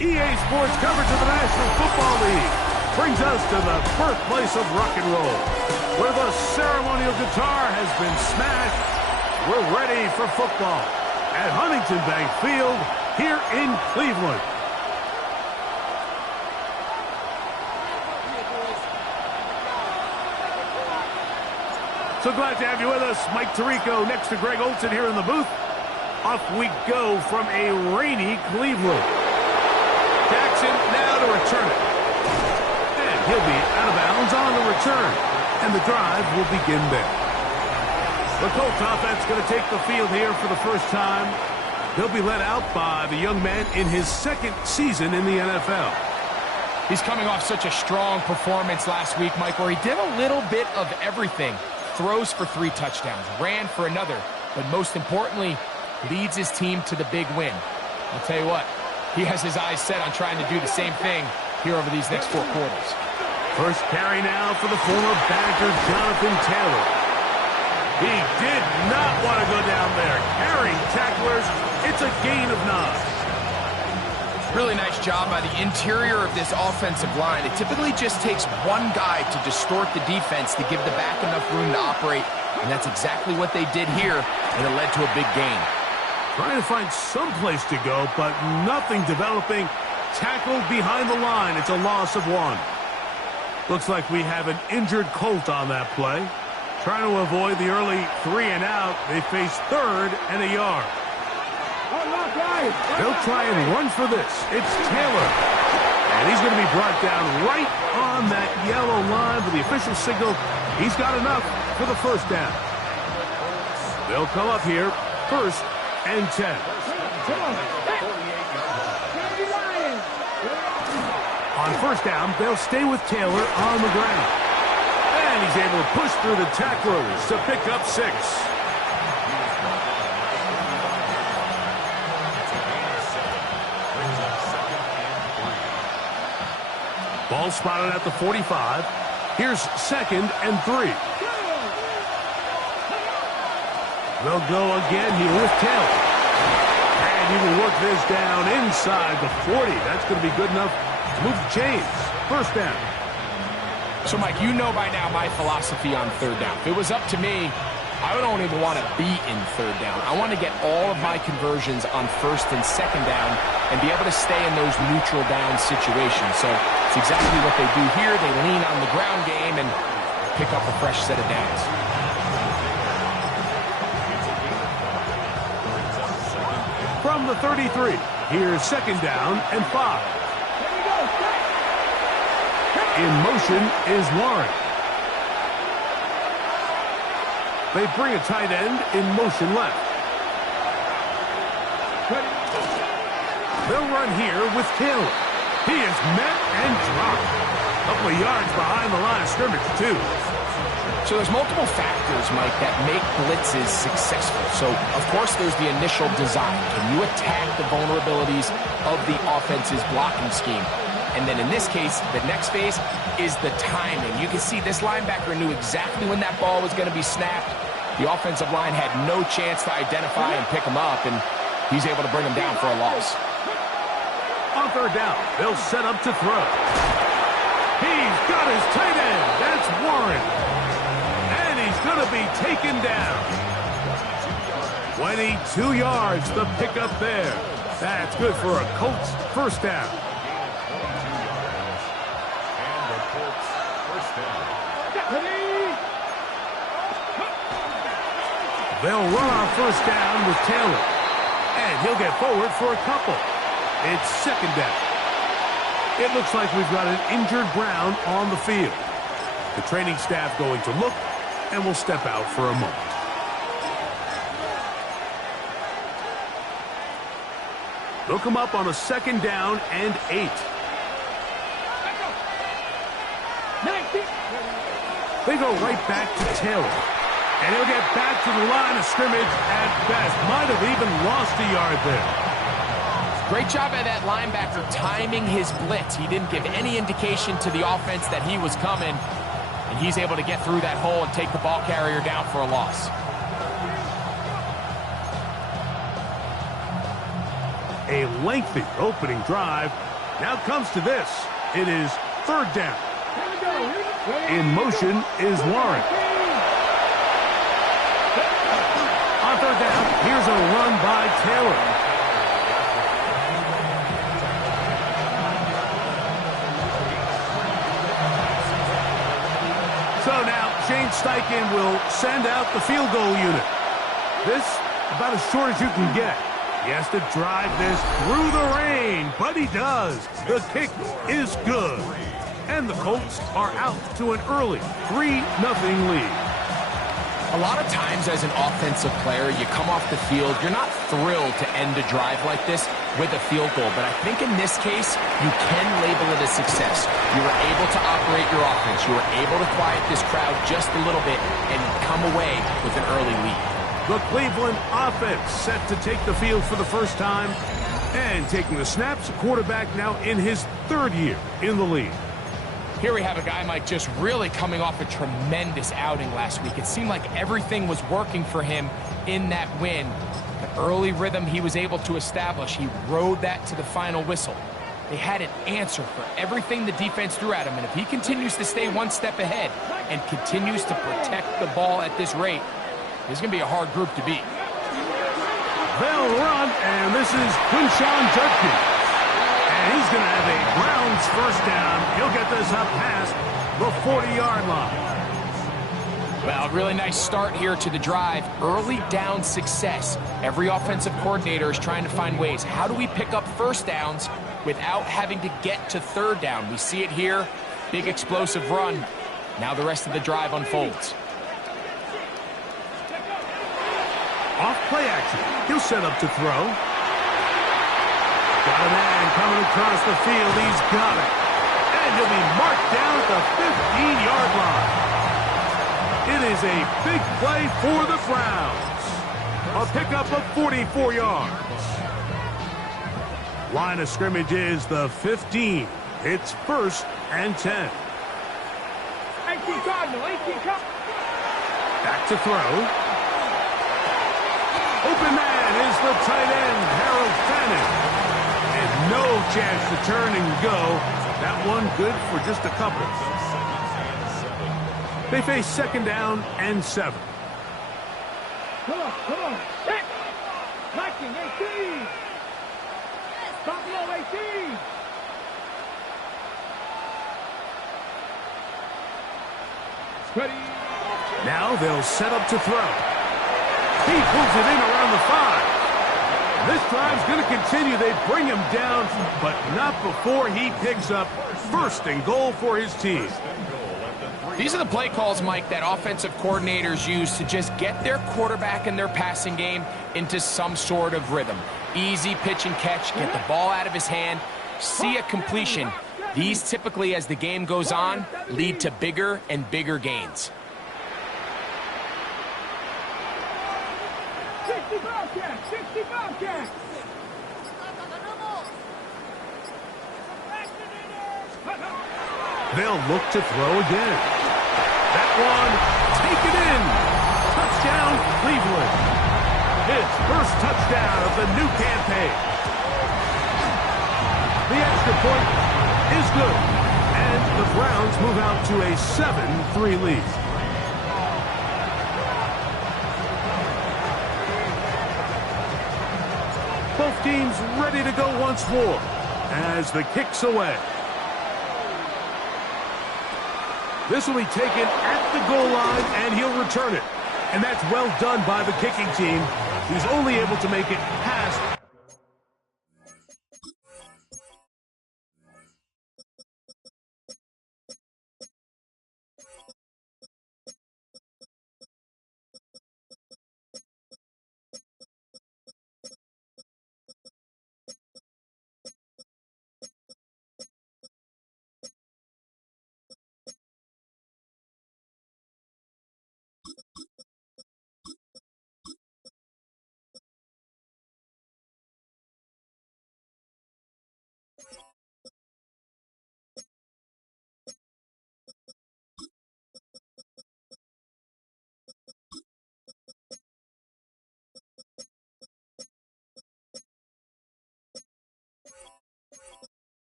EA Sports coverage of the National Football League brings us to the birthplace of rock and roll, where the ceremonial guitar has been smashed. We're ready for football at Huntington Bank Field here in Cleveland. So glad to have you with us. Mike Tirico next to Greg Olson here in the booth. Off we go from a rainy Cleveland. Jackson now to return it. And he'll be out of bounds on the return. And the drive will begin there. The Colts offense going to take the field here for the first time. He'll be led out by the young man in his second season in the NFL. He's coming off such a strong performance last week, Mike, where he did a little bit of everything. Throws for 3 touchdowns, ran for another, but most importantly, leads his team to the big win. I'll tell you what, he has his eyes set on trying to do the same thing here over these next 4 quarters. First carry now for the former Badger, Jonathan Taylor. He did not want to go down there. Carrying tacklers, it's a gain of 9. Really nice job by the interior of this offensive line. It typically just takes one guy to distort the defense to give the back enough room to operate, and that's exactly what they did here, and it led to a big gain. Trying to find some place to go, but nothing developing. Tackled behind the line. It's a loss of 1. Looks like we have an injured Colt on that play. Trying to avoid the early 3 and out. They face 3rd and a yard. They'll try and run for this. It's Taylor. And he's going to be brought down right on that yellow line with the official signal. He's got enough for the first down. They'll come up here, 1st and 10. On first down, they'll stay with Taylor on the ground. And he's able to push through the tacklers to pick up 6. Ball spotted at the 45. Here's 2nd and 3. They'll go again here with Taylor. And he will work this down inside the 40. That's going to be good enough to move the chains. First down. So, Mike, you know by now my philosophy on 3rd down. If it was up to me, I don't even want to be in 3rd down. I want to get all of my conversions on 1st and 2nd down and be able to stay in those neutral down situations. So it's exactly what they do here. They lean on the ground game and pick up a fresh set of downs. From the 33, here's 2nd down and 5. In motion is Warren. They bring a tight end in motion left. They'll run here with Taylor. He is met and dropped. A couple of yards behind the line of scrimmage, too. So there's multiple factors, Mike, that make blitzes successful. So, of course, there's the initial design. Can you attack the vulnerabilities of the offense's blocking scheme? And then in this case, the next phase is the timing. You can see this linebacker knew exactly when that ball was going to be snapped. The offensive line had no chance to identify and pick him up, and he's able to bring him down for a loss. On 3rd down, they'll set up to throw. He's got his tight end. That's Warren. And he's going to be taken down. 22 yards, the pickup there. That's good for a Colts first down. They'll run on 1st down with Taylor. And he'll get forward for a couple. It's 2nd down. It looks like we've got an injured Brown on the field. The training staff going to look, and will step out for a moment. They'll come up on a 2nd down and 8. They go right back to Taylor. And he'll get back to the line of scrimmage at best. Might have even lost a yard there. Great job by that linebacker timing his blitz. He didn't give any indication to the offense that he was coming. And he's able to get through that hole and take the ball carrier down for a loss. A lengthy opening drive. Now comes to this. It is third down. In motion is Warren. On third down, here's a run by Taylor. So now Shane Steichen will send out the field goal unit. This about as short as you can get. He has to drive this through the rain, but he does. The kick is good. And the Colts are out to an early 3-0 lead. A lot of times as an offensive player, you come off the field, you're not thrilled to end a drive like this with a field goal. But I think in this case, you can label it a success. You were able to operate your offense. You were able to quiet this crowd just a little bit and come away with an early lead. The Cleveland offense set to take the field for the first time. And taking the snaps, a quarterback now in his third year in the league. Here we have a guy, Mike, just really coming off a tremendous outing last week. It seemed like everything was working for him in that win. The early rhythm he was able to establish, he rode that to the final whistle. They had an answer for everything the defense threw at him, and if he continues to stay one step ahead and continues to protect the ball at this rate, this is going to be a hard group to beat. They'll run, and this is Quinshon Judkins. And he's going to have a Browns first down. He'll get this up past the 40-yard line. Well, really nice start here to the drive. Early down success. Every offensive coordinator is trying to find ways. How do we pick up first downs without having to get to third down? We see it here. Big explosive run. Now the rest of the drive unfolds. Off play action. He'll set up to throw. Got a man coming across the field. He's got it. And he'll be marked down at the 15-yard line. It is a big play for the Browns. A pickup of 44 yards. Line of scrimmage is the 15. It's 1st and 10. Back to throw. Open man is the tight end, Harold Fannin. And no chance to turn and go. That one good for just a couple. They face 2nd down and 7. Come on. Hit. Liking 18. Buffalo 18. Ready. Now they'll set up to throw. He pulls it in around the 5. This drive's going to continue. They bring him down, but not before he picks up 1st and goal for his team. These are the play calls, Mike, that offensive coordinators use to just get their quarterback and their passing game into some sort of rhythm. Easy pitch and catch, get the ball out of his hand, see a completion. These typically, as the game goes on, lead to bigger and bigger gains. 65 catch. They'll look to throw again. That one, taken in. Touchdown, Cleveland. His first touchdown of the new campaign. The extra point is good. And the Browns move out to a 7-3 lead. Both teams ready to go once more as the kick's away. This will be taken at the goal line, and he'll return it. And that's well done by the kicking team. He's only able to make it past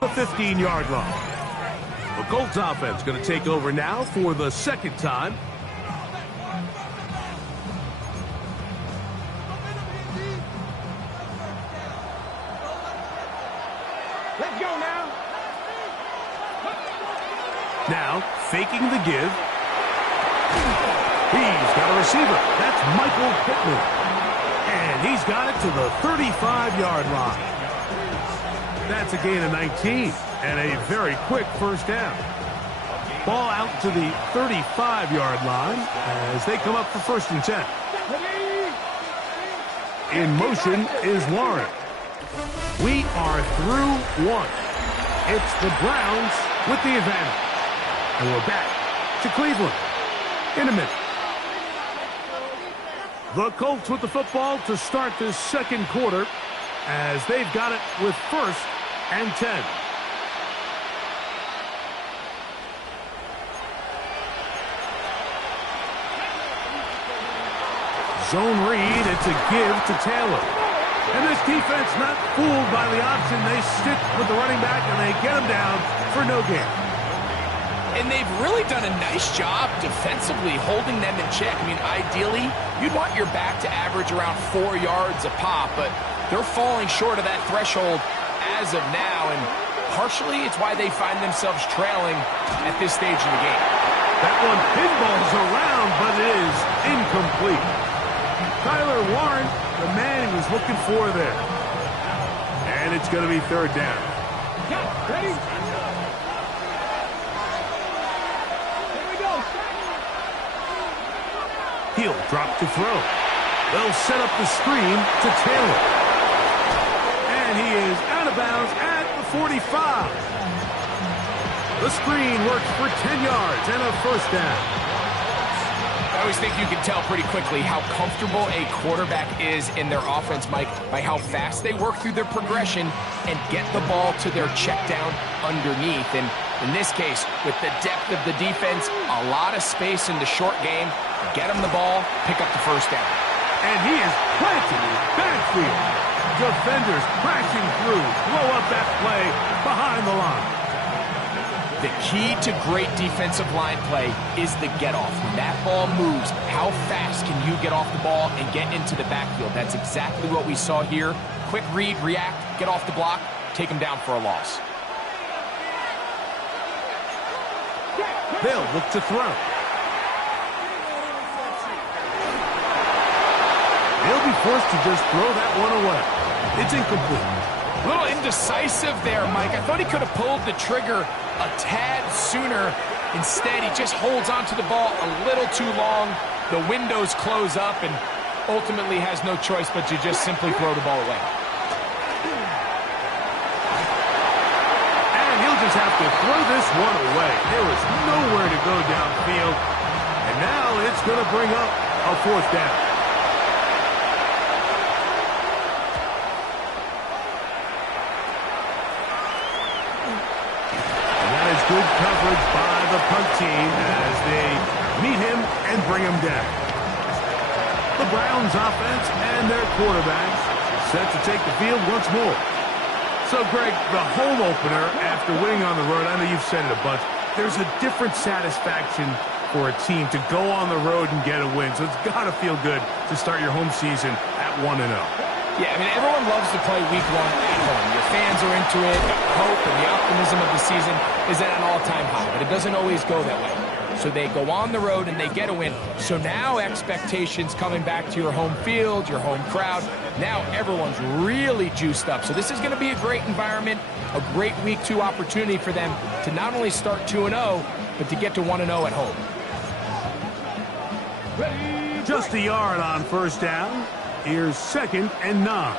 The 15-yard line. The Colts offense going to take over now for the second time. Let's go now. Now, faking the give. He's got a receiver. That's Michael Pittman. And he's got it to the 35-yard line. That's a gain of 19 and a very quick first down. Ball out to the 35-yard line as they come up for 1st and 10. In motion is Warren. We are through one. It's the Browns with the advantage. And we're back to Cleveland in a minute. The Colts with the football to start this second quarter as they've got it with 1st and 10. Zone read, it's a give to Taylor. And this defense not fooled by the option. They stick with the running back and they get him down for no gain. And they've really done a nice job defensively holding them in check. I mean, ideally, you'd want your back to average around 4 yards a pop, but they're falling short of that threshold as of now, and partially it's why they find themselves trailing at this stage of the game. That one pinballs around, but it is incomplete. Tyler Warren, the man he was looking for there. And it's going to be 3rd down. Ready? He'll drop to throw. They'll set up the screen to Taylor. And he is out of bounds at the 45. The screen works for 10 yards and a 1st down. I always think you can tell pretty quickly how comfortable a quarterback is in their offense, Mike, by how fast they work through their progression and get the ball to their check down underneath. And in this case, with the depth of the defense, a lot of space in the short game, get him the ball, pick up the 1st down. And he is planted in the backfield. Defenders crashing through, blow up that play behind the line. The key to great defensive line play is the get-off. When that ball moves, how fast can you get off the ball and get into the backfield? That's exactly what we saw here. Quick read, react, get off the block, take him down for a loss. They'll look to throw. They'll be forced to just throw that one away. It's incomplete. A little indecisive there, Mike. I thought he could have pulled the trigger a tad sooner. Instead, he just holds onto the ball a little too long. The windows close up and ultimately has no choice but to just simply throw the ball away. And he'll just have to throw this one away. There is nowhere to go downfield. And now it's going to bring up a 4th down. Good coverage by the punt team as they meet him and bring him down. The Browns offense and their quarterbacks set to take the field once more. So, Greg, the home opener after winning on the road, I know you've said it a bunch, there's a different satisfaction for a team to go on the road and get a win. So it's got to feel good to start your home season at 1-0. Yeah, I mean, everyone loves to play week 1 at home. Your fans are into it. The hope and the optimism of the season is at an all-time high, but it doesn't always go that way. So they go on the road and they get a win. So now expectations coming back to your home field, your home crowd. Now everyone's really juiced up. So this is going to be a great environment, a great week 2 opportunity for them to not only start 2-0, but to get to 1-0 at home. Just a yard on 1st down. Here's 2nd and 9.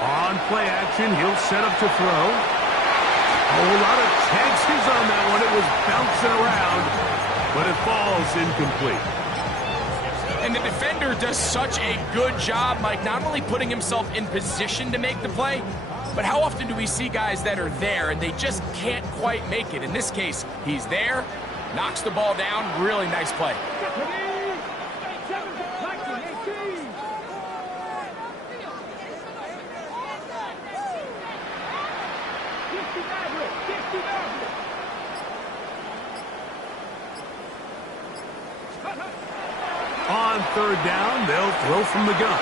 On play action, he'll set up to throw. A whole lot of chances on that one. It was bouncing around, but it falls incomplete. And the defender does such a good job, Mike, not only putting himself in position to make the play, But how often do we see guys that are there and they just can't quite make it? In this case, he's there, knocks the ball down. Really nice play. On third down, they'll throw from the gun.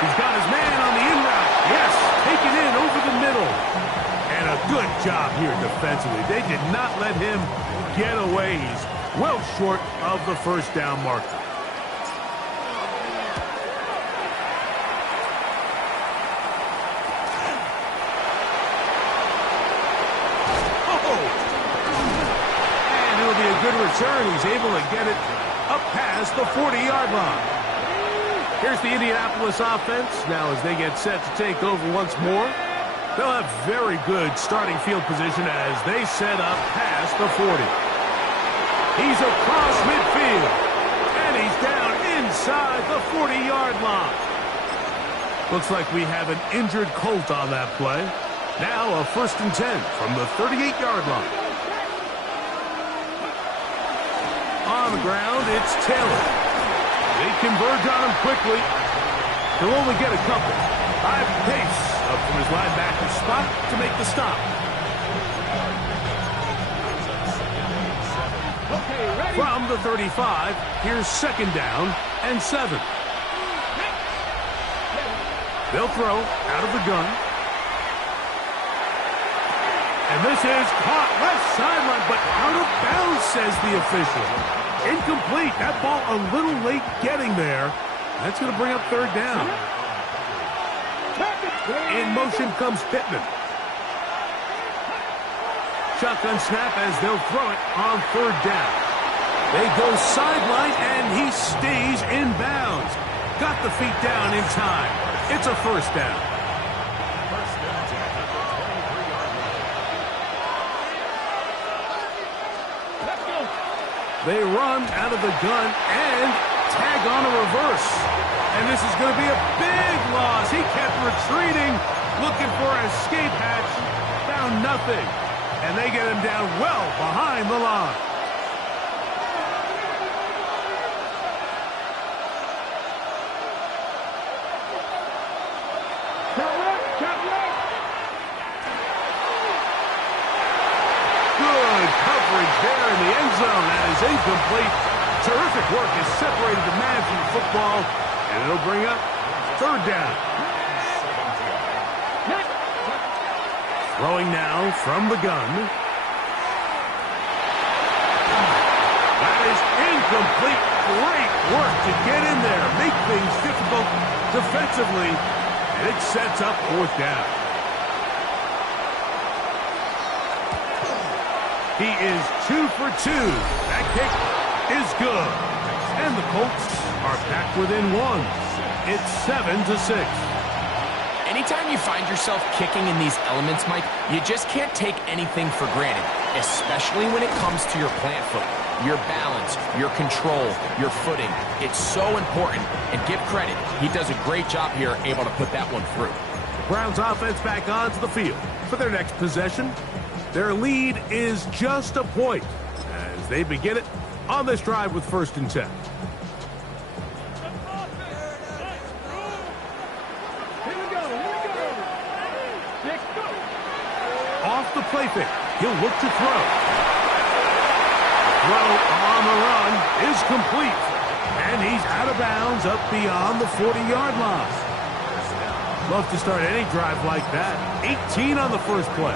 He's got his man on the in route. Yes, take it in over the middle. And a good job here defensively. They did not let him get away. He's well short of the first down marker. And it'll be a good return. He's able to get it up past the 40-yard line. Here's the Indianapolis offense. Now as they get set to take over once more, they'll have very good starting field position as they set up past the 40. He's across midfield, and he's down inside the 40-yard line. Looks like we have an injured Colt on that play. Now a 1st and 10 from the 38-yard line. On the ground, it's Taylor. They converge on him quickly. He'll only get a couple. High pace up from his linebacker spot to make the stop. From the 35, here's 2nd down and 7. They'll throw out of the gun. And this is caught left sideline, but out of bounds, says the official. Incomplete. That ball a little late getting there. That's going to bring up 3rd down. In motion comes Pittman. Shotgun snap as they'll throw it on 3rd down. They go sideline, and he stays in bounds. Got the feet down in time. It's a 1st down. They run out of the gun and tag on a reverse. And this is going to be a big loss. He kept retreating, looking for an escape hatch. Found nothing. And they get him down well behind the line. Good coverage there in the end zone. That is incomplete. Terrific work has separated the man from the football, and it'll bring up 3rd down. Throwing now from the gun. That is incomplete. Great work to get in there, make things difficult defensively, and it sets up 4th down. He is 2 for 2. That kick is good. And the Colts are back within 1. It's 7-6. Anytime you find yourself kicking in these elements, Mike, you just can't take anything for granted, especially when it comes to your plant foot, your balance, your control, your footing. It's so important, and give credit. He does a great job here, able to put that one through. Browns offense back onto the field for their next possession. Their lead is just a point as they begin it on this drive with 1st and 10. Off the play fake, he'll look to throw. Throw on the run is complete, and he's out of bounds up beyond the 40-yard line. Love to start any drive like that. 18 on the first play.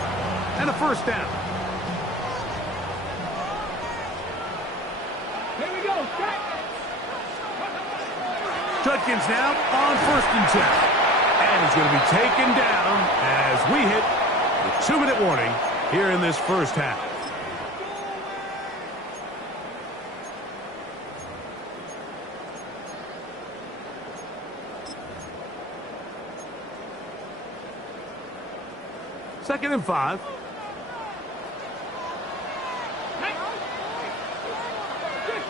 And a 1st down. Here we go. Judkins now on 1st and 10. And he's going to be taken down as we hit the 2-minute warning here in this first half. Second and 5.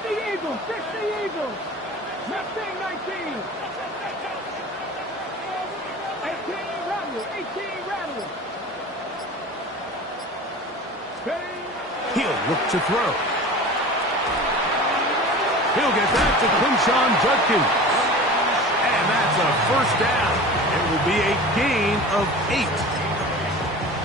Eagles, 60 Eagles. Left 19. 18 Rebels. rattle. 18, rattle. He'll look to throw. He'll get that to Quinshon Judkins. And that's a first down. It will be a gain of 8.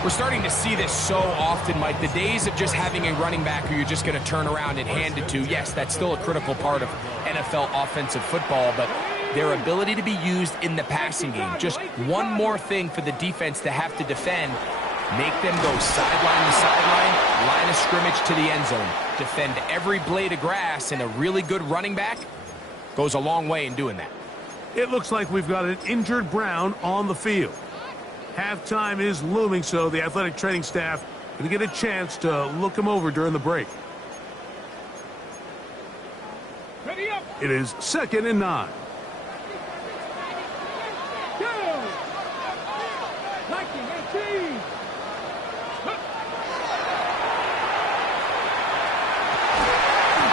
We're starting to see this so often, Mike. The days of just having a running back who you're just going to turn around and hand it to, yes, that's still a critical part of NFL offensive football, but their ability to be used in the passing game, just one more thing for the defense to have to defend, make them go sideline to sideline, line of scrimmage to the end zone, defend every blade of grass, and a really good running back goes a long way in doing that. It looks like we've got an injured Brown on the field. Halftime is looming, so the athletic training staff going to get a chance to look him over during the break. Ready up. It is 2nd and 9. Go. 19, 18.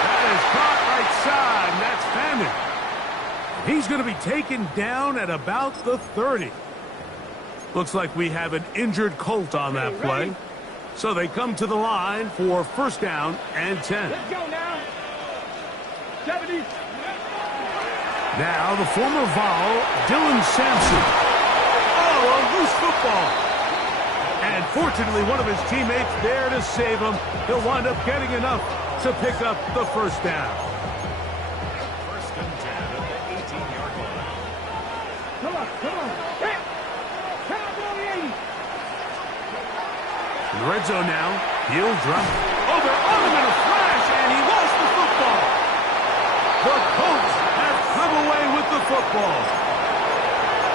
That is caught right side, and that's Fannin. He's going to be taken down at about the 30. Looks like we have an injured Colt on that play. So they come to the line for first down and 10. Let's go now. 70. Now the former Vol, Dylan Sampson. Oh, a loose football. And fortunately, one of his teammates there to save him. He'll wind up getting enough to pick up the first down. First and 10 at the 18-yard line. Come on, come on. Hit. Cowboy 80. In the red zone now, he'll drop. Oh, they're on him in a flash, and he lost the football. The Colts have come away with the football.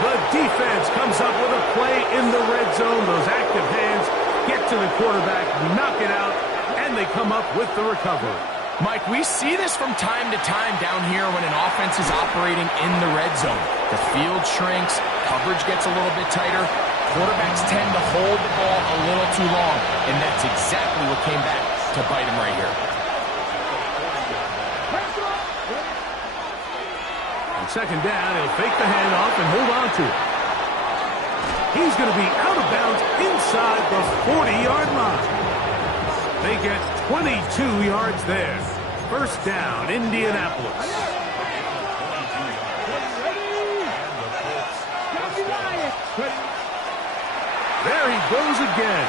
The defense comes up with a play in the red zone. Those active hands get to the quarterback, knock it out, and they come up with the recovery. Mike, we see this from time to time down here when an offense is operating in the red zone. The field shrinks, coverage gets a little bit tighter, quarterbacks tend to hold the ball a little too long, and that's exactly what came back to bite him right here. On second down, he'll fake the handoff and hold on to it. He's going to be out of bounds inside the 40-yard line. They get 22 yards there. First down, Indianapolis. There he goes again.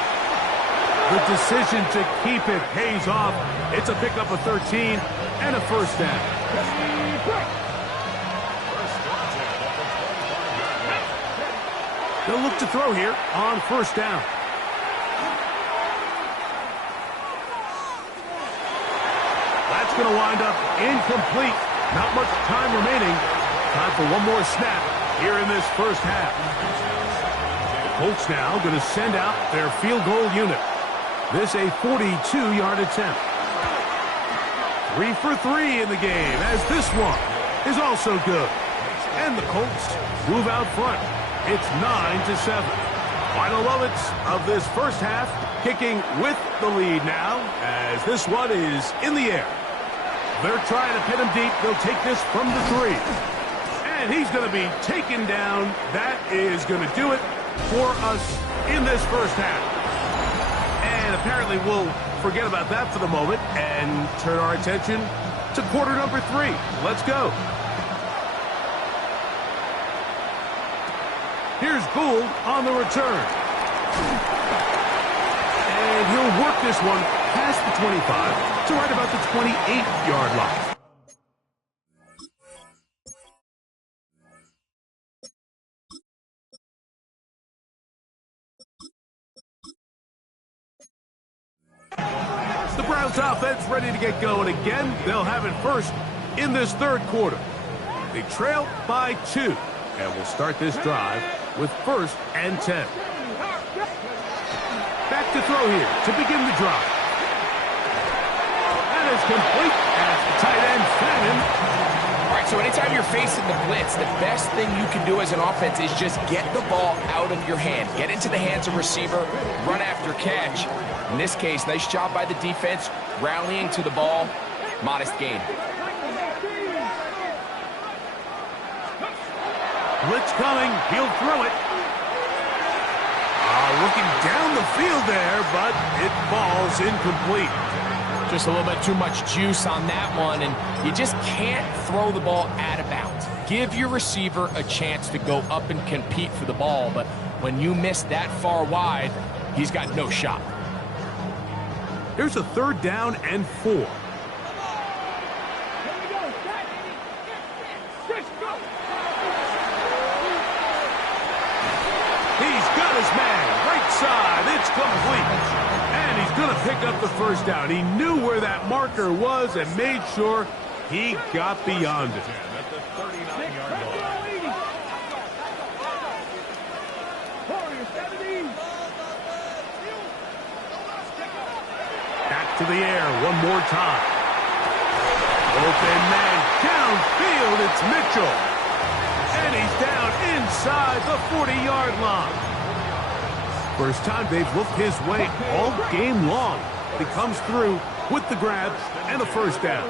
The decision to keep it pays off. It's a pickup of 13 and a first down. They'll look to throw here on first down. That's going to wind up incomplete. Not much time remaining. Time for one more snap here in this first half. The Colts now going to send out their field goal unit. This a 42-yard attempt. 3 for 3 in the game, as this one is also good. And the Colts move out front. It's 9-7. Final moments of this first half, kicking with the lead now, as this one is in the air. They're trying to pin him deep. They'll take this from the 3. And he's going to be taken down. That is going to do it for us in this first half. And apparently we'll forget about that for the moment and turn our attention to quarter number 3. Let's go. Here's Gould on the return. And he'll work this one past the 25 to right about the 28-yard line. The Browns offense ready to get going again. They'll have it first in this third quarter. They trail by 2, and we'll start this drive with first and 10. Back to throw here to begin the drive. That is complete as the tight end, Fannin. All right, so anytime you're facing the blitz, the best thing you can do as an offense is just get the ball out of your hand. Get into the hands of receiver, run after catch. In this case, nice job by the defense, rallying to the ball. Modest gain. Blitz coming. He'll throw it. Looking down the field there, but it falls incomplete. Just a little bit too much juice on that one, and you just can't throw the ball out of bounds. Give your receiver a chance to go up and compete for the ball, but when you miss that far wide, he's got no shot. Here's a 3rd down and 4. He's got his man, right side, it's complete. And he's going to pick up the 1st down. He knew where that marker was and made sure he got beyond it. At the 39-yard line. Back to the air one more time. Open man downfield, it's Mitchell. And he's down inside the 40-yard line. First time they've looked his way all game long. He comes through with the grab and a 1st down.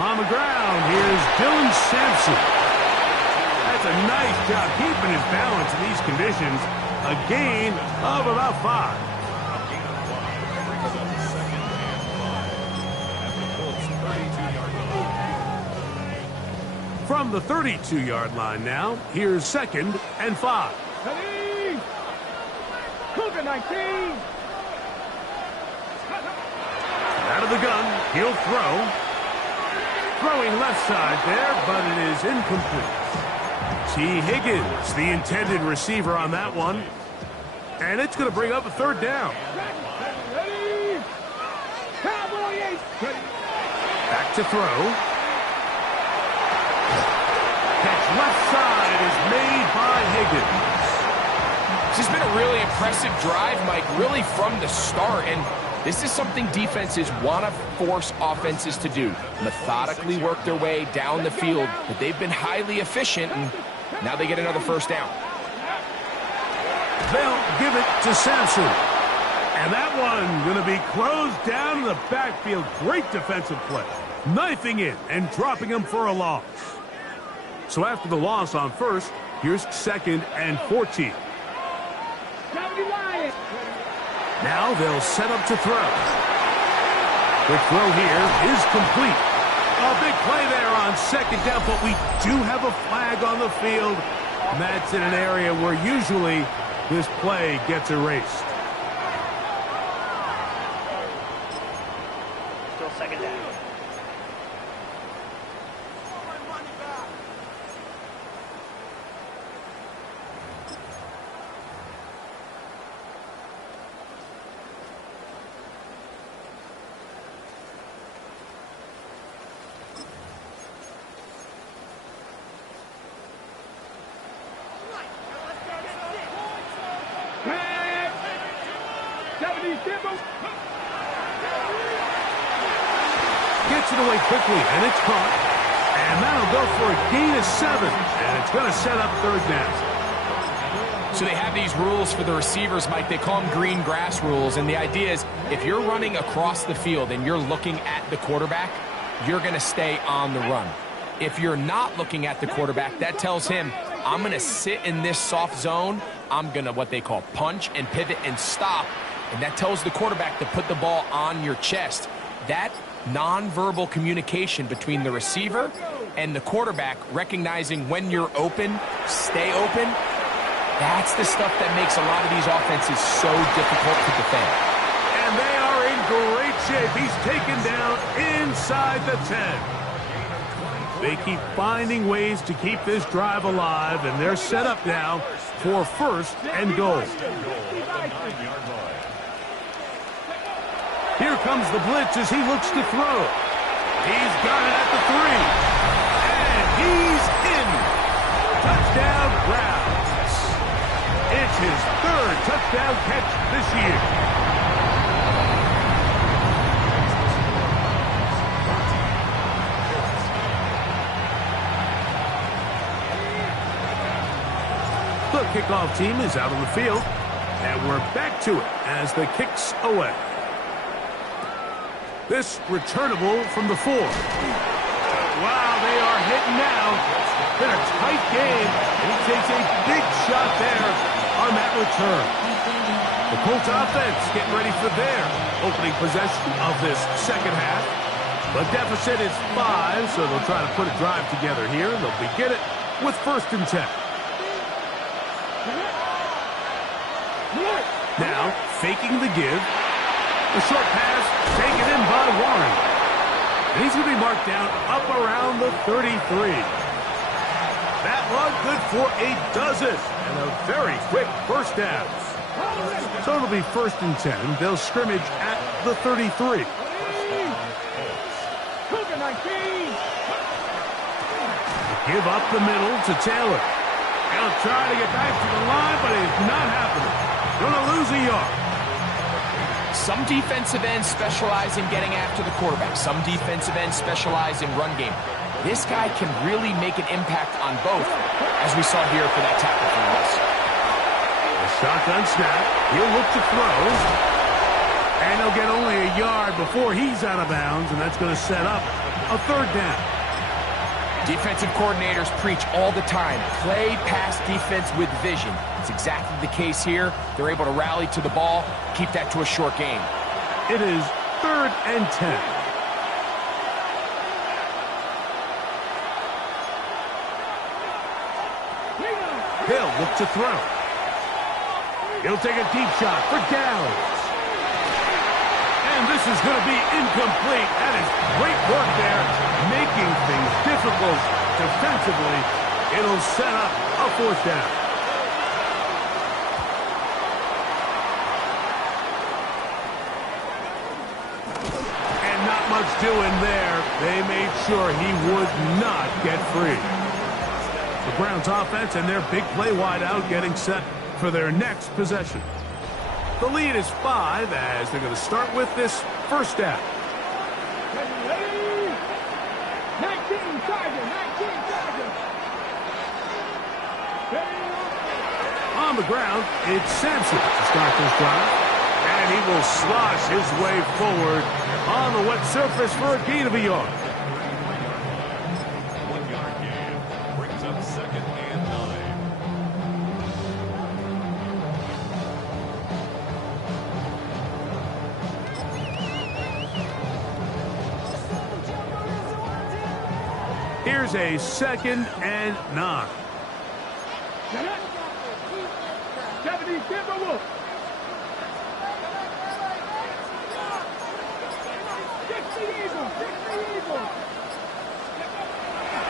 On the ground, here's Dylan Sampson. That's a nice job keeping his balance in these conditions. A gain of about 5. From the 32-yard line now, here's 2nd and 5. Cougar 19. Out of the gun, he'll throw. Throwing left side there, but it is incomplete. T. Higgins, the intended receiver on that one. And it's going to bring up a 3rd down. Back to throw. Catch left side is made by Higgins. This has been a really impressive drive, Mike, really from the start. And this is something defenses want to force offenses to do. Methodically work their way down the field, but they've been highly efficient, and now they get another 1st down. They'll give it to Sampson. And that one going to be closed down in the backfield. Great defensive play. Knifing in and dropping him for a loss. So after the loss on 1st, here's 2nd and 14. Now they'll set up to throw. The throw here is complete. A big play there on 2nd down, but we do have a flag on the field. And that's in an area where usually this play gets erased. Still 2nd down. Gets it away quickly, and it's caught. And that'll go for a gain of 7. And it's going to set up 3rd down. So they have these rules for the receivers, Mike. They call them green grass rules. And the idea is if you're running across the field and you're looking at the quarterback, you're going to stay on the run. If you're not looking at the quarterback, that tells him, I'm going to sit in this soft zone. I'm going to what they call punch and pivot and stop. And that tells the quarterback to put the ball on your chest. That nonverbal communication between the receiver and the quarterback, recognizing when you're open, stay open, that's the stuff that makes a lot of these offenses so difficult to defend. And they are in great shape. He's taken down inside the 10. They keep finding ways to keep this drive alive, and they're set up now for 1st and goal. Here comes the blitz as he looks to throw. He's got it at the 3. And he's in. Touchdown, Browns. It's his 3rd touchdown catch this year. The kickoff team is out on the field, and we're back to it as the kick's away. This returnable from the 4. Wow, they are hitting now. Been a tight game, and he takes a big shot there on that return. The Colts offense getting ready for their opening possession of this second half. The deficit is 5, so they'll try to put a drive together here, and they'll begin it with 1st and 10. Now, faking the give. A short pass taken in by Warren. And he's going to be marked down up around the 33. That one good for a dozen. And a very quick first down. So it'll be 1st and 10. They'll scrimmage at the 33. Give up the middle to Taylor. He'll try to get back to the line, but it's not happening. Going to lose a yard. Some defensive ends specialize in getting after the quarterback. Some defensive ends specialize in run game. This guy can really make an impact on both, as we saw here for that tackle for loss. A shotgun snap. He'll look to throw. And he'll get only a yard before he's out of bounds, and that's going to set up a 3rd down. Defensive coordinators preach all the time, play pass defense with vision. It's exactly the case here. They're able to rally to the ball, keep that to a short game. It is 3rd and 10. He'll look to throw. He'll take a deep shot for Downs. And this is going to be incomplete. That is great work there, making things difficult defensively. It'll set up a 4th down. And not much doing there. They made sure he would not get free. The Browns offense and their big play wideout getting set for their next possession. The lead is 5 as they're going to start with this first down. 19 Sergeant. On the ground, it's Sampson to start this drive. And he will slosh his way forward on the wet surface for a gain of a yard. 1-yard gain brings up 2nd and 9. Here's a 2nd and 9. 70, Timberwolves.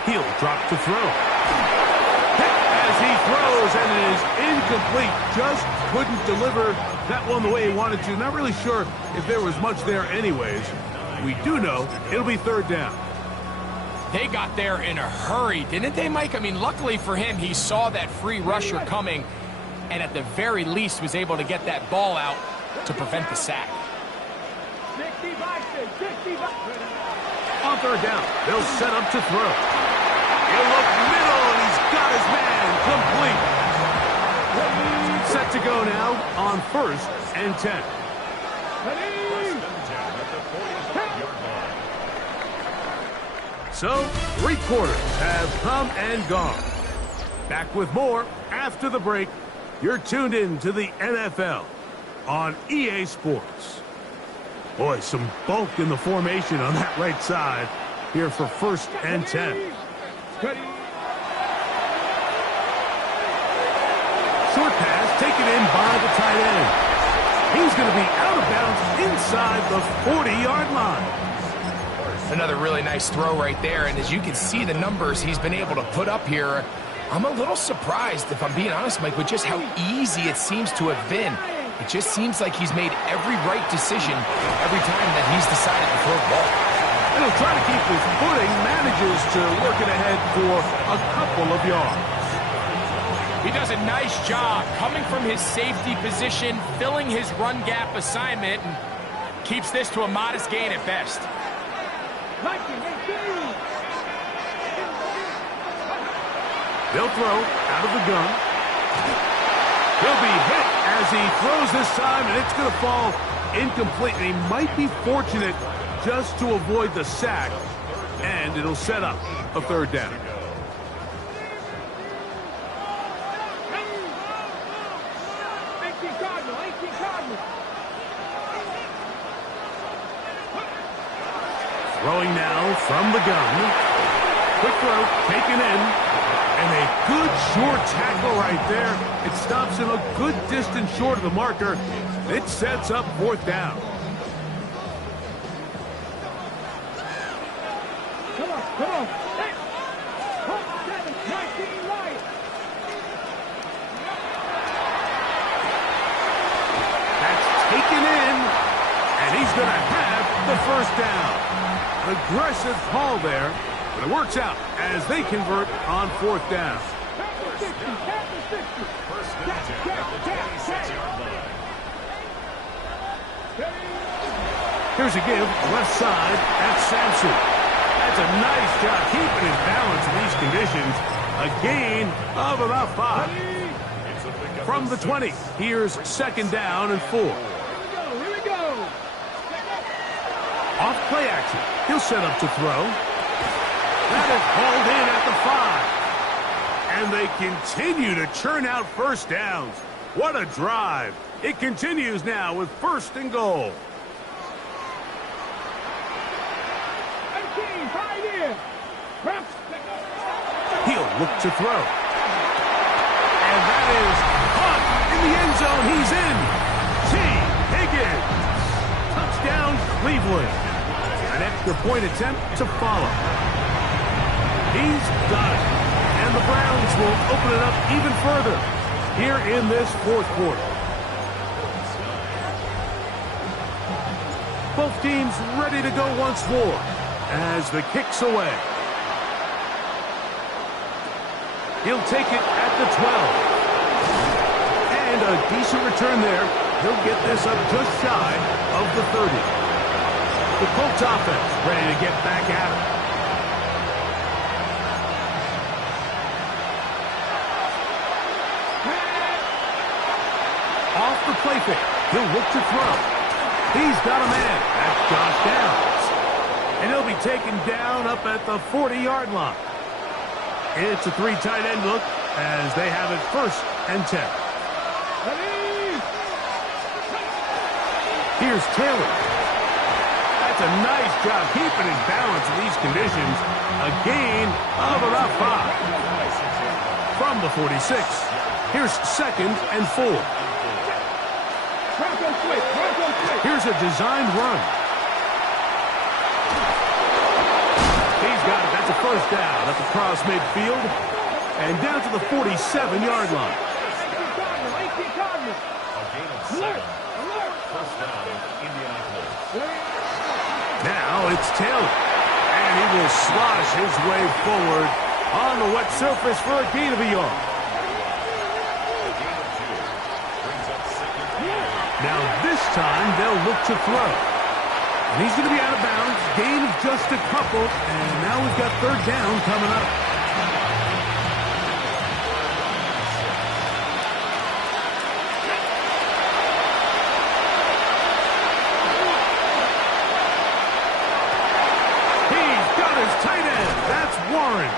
He'll drop to throw. Hit as he throws, and it is incomplete. Just couldn't deliver that one the way he wanted to. Not really sure if there was much there anyways. We do know it'll be 3rd down. They got there in a hurry, didn't they, Mike? I mean, luckily for him, he saw that free rusher coming and at the very least was able to get that ball out to prevent the sack. 65. On 3rd down, they'll set up to throw. He'll look middle, and he's got his man complete. Set to go now on 1st and 10. So, 3 quarters have come and gone. Back with more after the break. You're tuned in to the NFL on EA Sports. Boy, some bulk in the formation on that right side here for 1st and 10. Short pass taken in by the tight end. He's going to be out of bounds inside the 40-yard line. Another really nice throw right there, and as you can see the numbers he's been able to put up here, I'm a little surprised, if I'm being honest, Mike, with just how easy it seems to have been. It just seems like he's made every right decision every time that he's decided to throw the ball. And he'll try to keep his footing, manages to work it ahead for a couple of yards. He does a nice job coming from his safety position, filling his run gap assignment, and keeps this to a modest gain at best. They'll throw out of the gun. He'll be hit as he throws this time, and it's going to fall incomplete. And he might be fortunate just to avoid the sack. And it'll set up a third down. Throwing now from the gun. Quick throw, taken in. And a good short tackle right there. It stops him a good distance short of the marker. It sets up fourth down. Come on, come on. Hey. 19 right. That's taken in. And he's going to have the first down. Aggressive call there, but it works out as they convert on fourth down. First and 10 at the 26-yard line. Here's a give, left side, that's Sampson. That's a nice job keeping his balance in these conditions. A gain of about 5. From the 20, here's second down and 4. Here we go. Off play action. He'll set up to throw. That is hauled in at the 5. And they continue to churn out first downs. What a drive. It continues now with first and goal. 18, right here. He'll look to throw. And that is caught in the end zone. He's in. T. Higgins. Touchdown, Cleveland. An extra point attempt to follow. He's got it. And the Browns will open it up even further here in this fourth quarter. Both teams ready to go once more as the kick's away. He'll take it at the 12. And a decent return there. He'll get this up just shy of the 30. The Colts offense ready to get back at it. Off the play fake. He'll look to throw. He's got a man. That's Josh Downs. And he'll be taken down up at the 40-yard line. It's a 3 tight end look as they have it first and 10. Here's Taylor. That's a nice job keeping his balance in these conditions. A gain of about 5. From the 46, here's second and 4. Here's a designed run. He's got it. That's a first down up across midfield and down to the 47-yard line. Now it's Taylor, and he will slosh his way forward on the wet surface for a gain of a yard. Now this time they'll look to throw. And he's going to be out of bounds. Gain of just a couple, and now we've got third down coming up. Warren.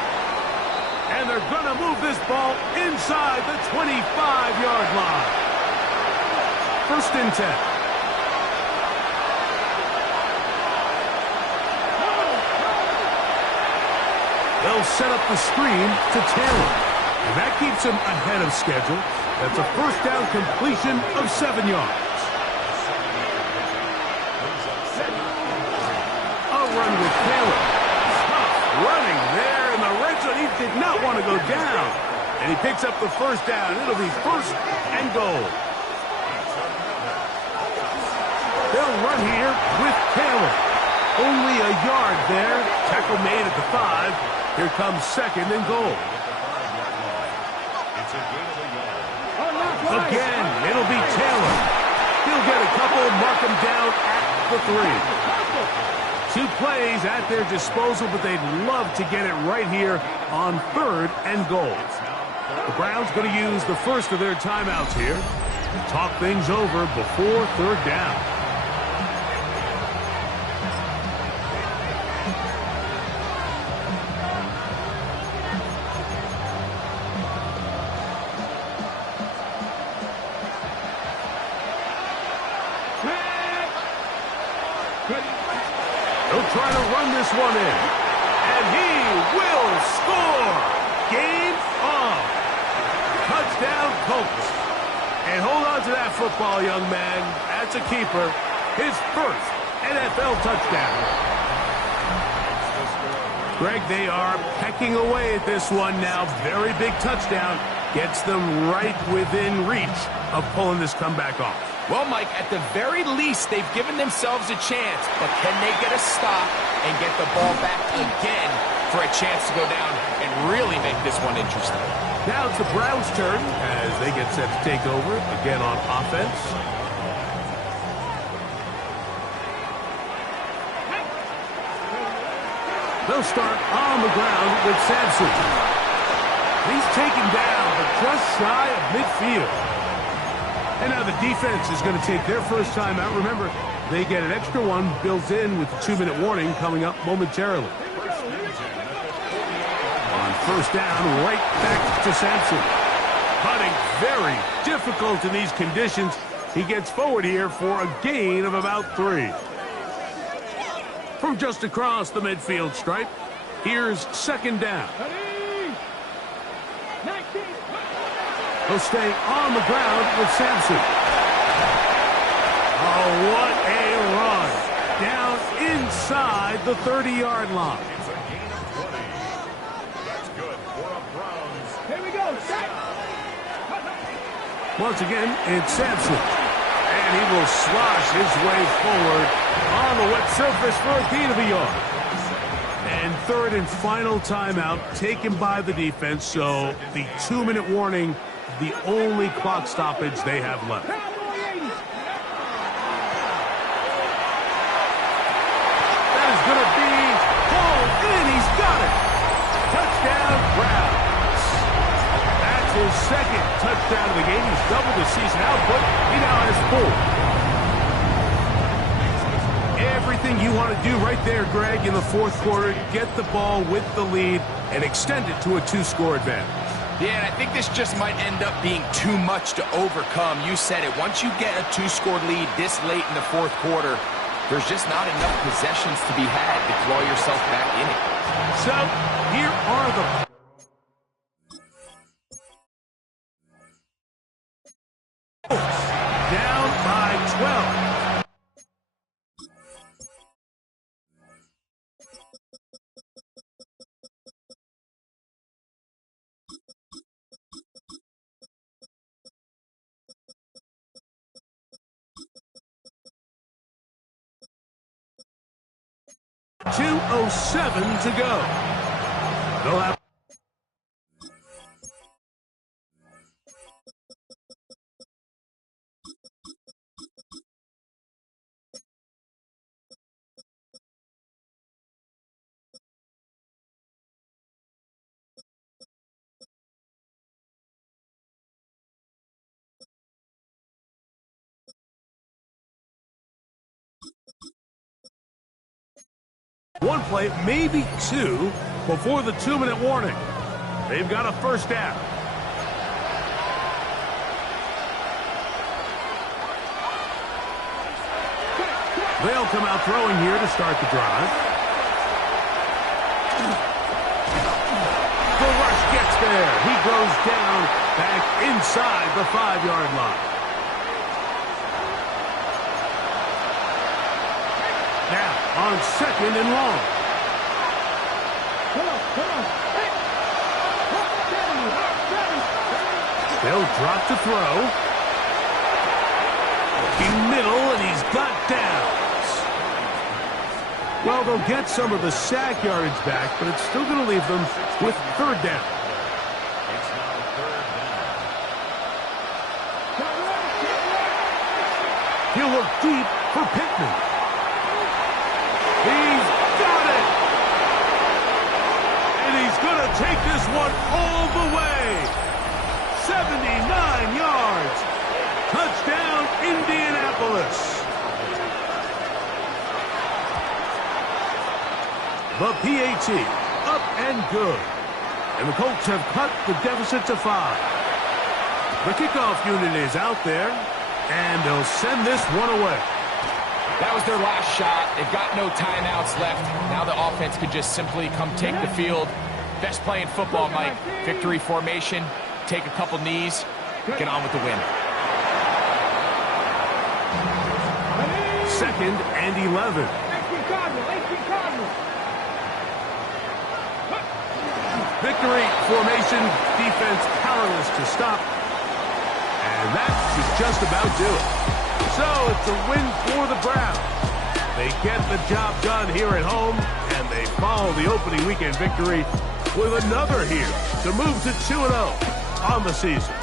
And they're going to move this ball inside the 25-yard line. First and 10. They'll set up the screen to Taylor. And that keeps him ahead of schedule. That's a first down completion of 7 yards. A run with Taylor. Running there in the red zone. He did not want to go down. And he picks up the first down. It'll be first and goal. They'll run here with Taylor. Only a yard there. Tackle made at the 5. Here comes second and goal. Again, it'll be Taylor. He'll get a couple, mark him down at the 3. 2 plays at their disposal, but they'd love to get it right here on third and goal. The Browns going to use the first of their timeouts here to talk things over before third down. run this one in. And he will score. Game on. Touchdown, Colts. And hold on to that football, young man. That's a keeper. His first NFL touchdown. Greg, they are pecking away at this one now. Very big touchdown. Gets them right within reach of pulling this comeback off. Well, Mike, at the very least, they've given themselves a chance. But can they get a stop and get the ball back again for a chance to go down and really make this one interesting? Now it's the Browns' turn as they get set to take over again on offense. They'll start on the ground with Sampson. He's taken down, but just shy of midfield. And now the defense is going to take their first time out. Remember, they get an extra one built in with the 2-minute warning coming up momentarily. On first down, right back to Sampson. Hunting very difficult in these conditions. He gets forward here for a gain of about 3. From just across the midfield stripe, here's second down. He'll stay on the ground with Sampson. Oh, what a run. Down inside the 30-yard line. It's a gain of 20. That's good for a Browns. Here we go. Once again, it's Sampson. And he will slosh his way forward on the wet surface for a gain of a yard. And third and final timeout taken by the defense, so the 2-minute warning, the only clock stoppage they have left. That is going to be pulled in. He's got it. Touchdown, Browns. That's his second touchdown of the game. He's doubled his season output. He now has 4. Everything you want to do right there, Greg, in the fourth quarter, get the ball with the lead and extend it to a 2-score advantage. Yeah, and I think this just might end up being too much to overcome. You said it. Once you get a 2-score lead this late in the fourth quarter, there's just not enough possessions to be had to claw yourself back in it. So, here are the... down by 12. .207 to go. They'll have... one play, maybe 2, before the 2-minute warning. They've got a first down. They'll come out throwing here to start the drive. The rush gets there. He goes down back inside the 5-yard line. Now, on second and long. They'll drop to throw. In middle, and he's got downs. Well, they'll get some of the sack yardage back, but it's still going to leave them with third down. It's now third down. He'll look deep for Pittman. He's got it! And he's going to take this one all the way. 79 yards. Touchdown, Indianapolis. The PAT, up and good. And the Colts have cut the deficit to 5. The kickoff unit is out there, and they'll send this one away. That was their last shot. They've got no timeouts left. Now the offense could just simply come take the field. Best play in football, Mike. Victory formation, take a couple knees, get on with the win. 2nd and 11. Victory formation, defense powerless to stop. And that should just about do it. So it's a win for the Browns. They get the job done here at home, and they follow the opening weekend victory with another here to move to 2-0 on the season.